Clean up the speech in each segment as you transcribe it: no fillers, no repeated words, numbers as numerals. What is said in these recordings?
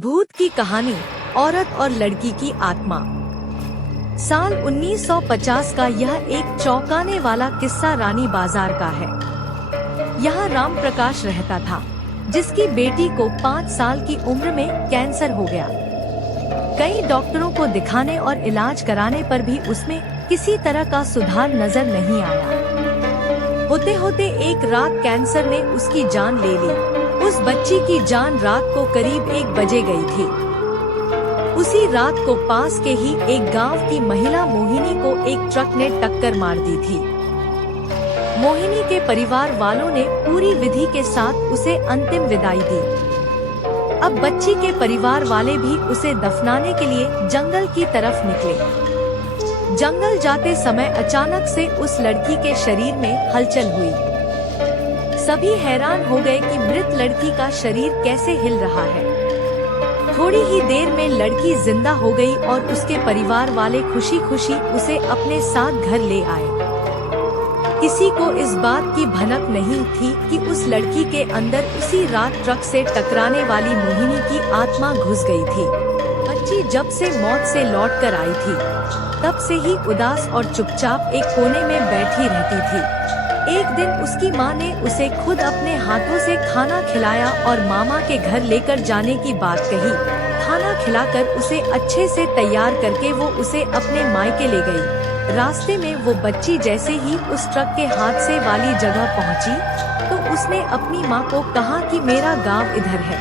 भूत की कहानी, औरत और लड़की की आत्मा। साल 1950 का यह एक चौंकाने वाला किस्सा रानी बाजार का है। यहाँ राम प्रकाश रहता था, जिसकी बेटी को 5 साल की उम्र में कैंसर हो गया। कई डॉक्टरों को दिखाने और इलाज कराने पर भी उसमें किसी तरह का सुधार नजर नहीं आया। होते होते एक रात कैंसर ने उसकी जान ले ली। उस बच्ची की जान रात को करीब 1 बजे गई थी। उसी रात को पास के ही एक गांव की महिला मोहिनी को एक ट्रक ने टक्कर मार दी थी। मोहिनी के परिवार वालों ने पूरी विधि के साथ उसे अंतिम विदाई दी। अब बच्ची के परिवार वाले भी उसे दफनाने के लिए जंगल की तरफ निकले। जंगल जाते समय अचानक से उस लड़की के शरीर में हलचल हुई। सभी हैरान हो गए कि मृत लड़की का शरीर कैसे हिल रहा है। थोड़ी ही देर में लड़की जिंदा हो गई और उसके परिवार वाले खुशी खुशी उसे अपने साथ घर ले आए। किसी को इस बात की भनक नहीं थी कि उस लड़की के अंदर उसी रात ट्रक से टकराने वाली मोहिनी की आत्मा घुस गई थी। बच्ची जब से मौत से लौट कर आई थी, तब से ही उदास और चुपचाप एक कोने में बैठी रहती थी। एक दिन उसकी माँ ने उसे खुद अपने हाथों से खाना खिलाया और मामा के घर लेकर जाने की बात कही। खाना खिलाकर उसे अच्छे से तैयार करके वो उसे अपने मायके ले गई। रास्ते में वो बच्ची जैसे ही उस ट्रक के हादसे वाली जगह पहुंची, तो उसने अपनी माँ को कहा कि मेरा गांव इधर है।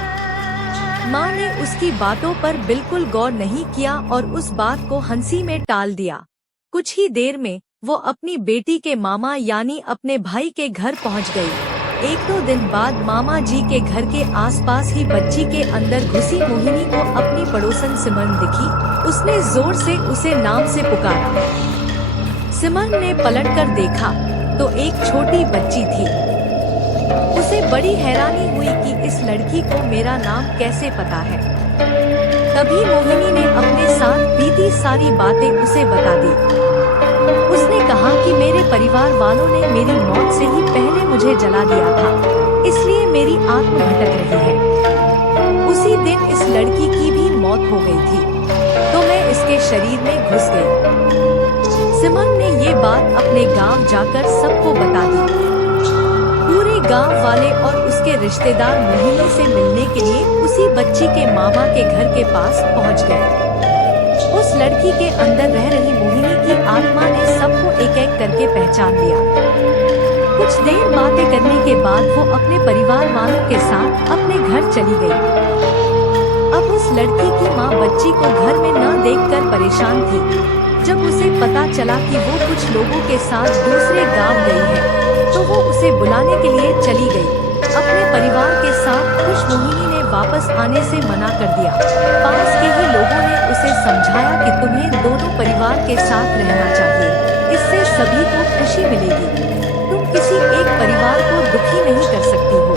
माँ ने उसकी बातों पर बिल्कुल गौर नहीं किया और उस बात को हंसी में टाल दिया। कुछ ही देर में वो अपनी बेटी के मामा यानी अपने भाई के घर पहुंच गई। 1-2 दिन बाद मामा जी के घर के आसपास ही बच्ची के अंदर घुसी मोहिनी को अपनी पड़ोसन सिमरन दिखी। उसने जोर से उसे नाम से पुकारा। सिमरन ने पलटकर देखा तो एक छोटी बच्ची थी। उसे बड़ी हैरानी हुई कि इस लड़की को मेरा नाम कैसे पता है। तभी मोहिनी ने अपने साथ बीती सारी बातें उसे बता दी। उसने कहा कि मेरे परिवार वालों ने मेरी मौत से ही पहले मुझे जला दिया था, इसलिए मेरी आत्मा भटक रही है। उसी दिन इस लड़की की भी मौत हो गई थी, तो मैं इसके शरीर में घुस गई। सिमरन ने ये बात अपने गांव जाकर सबको बता दी। पूरे गांव वाले और उसके रिश्तेदार मोहिनी से मिलने के लिए उसी बच्ची के मामा के घर के पास पहुंच गए। उस लड़की के अंदर रह रही मोहिनी की आत्मा ने सबको एक एक करके पहचान लिया। कुछ देर बातें करने के बाद वो अपने परिवार वालों के साथ अपने घर चली गई। अब उस लड़की की माँ बच्ची को घर में न देखकर परेशान थी। जब उसे पता चला कि वो कुछ लोगों के साथ दूसरे गांव गई है, तो वो उसे बुलाने के लिए चली गई। अपने परिवार के साथ खुश मोहिनी ने वापस आने से मना कर दिया। पास के ही लोगों ने उसे समझाया कि तुम्हें दोनों परिवार के साथ रहना चाहिए, इससे सभी को खुशी मिलेगी। तुम किसी एक परिवार को दुखी नहीं कर सकती हो।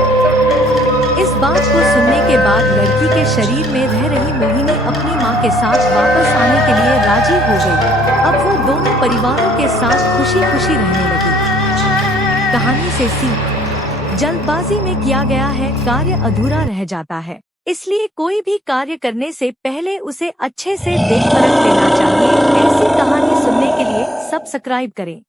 इस बात को सुनने के बाद लड़की के शरीर में रह रही मोहिनी अपनी माँ के साथ वापस आने के लिए राजी हो गई। अब वो दोनों परिवारों के साथ खुशी खुशी रहने लगी। कहानी से सीख: जल्दबाजी में किया गया है कार्य अधूरा रह जाता है, इसलिए कोई भी कार्य करने से पहले उसे अच्छे से देख परख लेना चाहिए। ऐसी कहानी सुनने के लिए सब्सक्राइब करें।